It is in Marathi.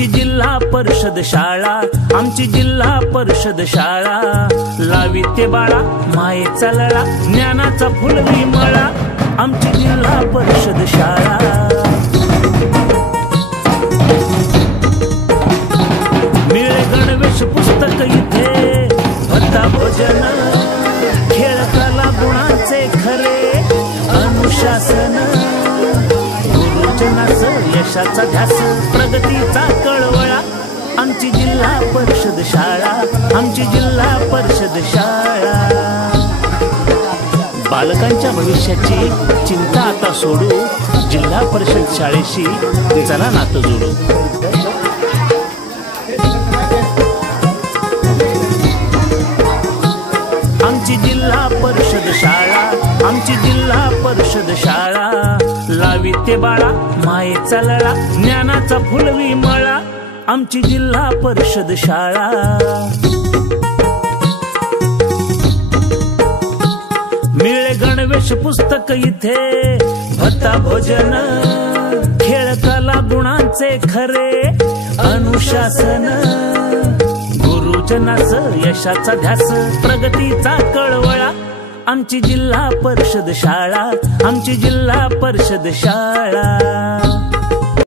आमची जिल्हा परिषद शाळा, आमची जिल्हा परिषद शाळा, लावी ते बाळा मायेचा लळा, ज्ञानाचा फुलवी मळा, आमची जिल्हा परिषद शाळा. मिळे गणवेश पुस्तक इथे, भत्ता भोजन, खेळ कला गुणांचे खरे अनुशासन, गुरुजनाचं यशाचा ध्यास, प्रगतीचा कळवळा, आमची जिल्हा परिषद शाळा, आमची जिल्हा परिषद शाळा. बालकांच्या भविष्याची चिंता आता सोडू, जिल्हा परिषद शाळेशी चला नातं जोडू. आमची जिल्हा परिषद शाळा, आमची जिल्हा परिषद शाळा, लावी ते बाळा मायेचा लळा, ज्ञानाचा फुलवी मळा, आमची जिल्हा परिषद शाळा. मिळे गणवेश पुस्तक इथे, भत्ता भोजन, खेळ कला गुणांचे खरे अनुशासन, गुरुजनाचं यशाचा ध्यास, प्रगतीचा कळवळा, आमची जिल्हा परिषद शाळा, आमची जिल्हा परिषद शाळा.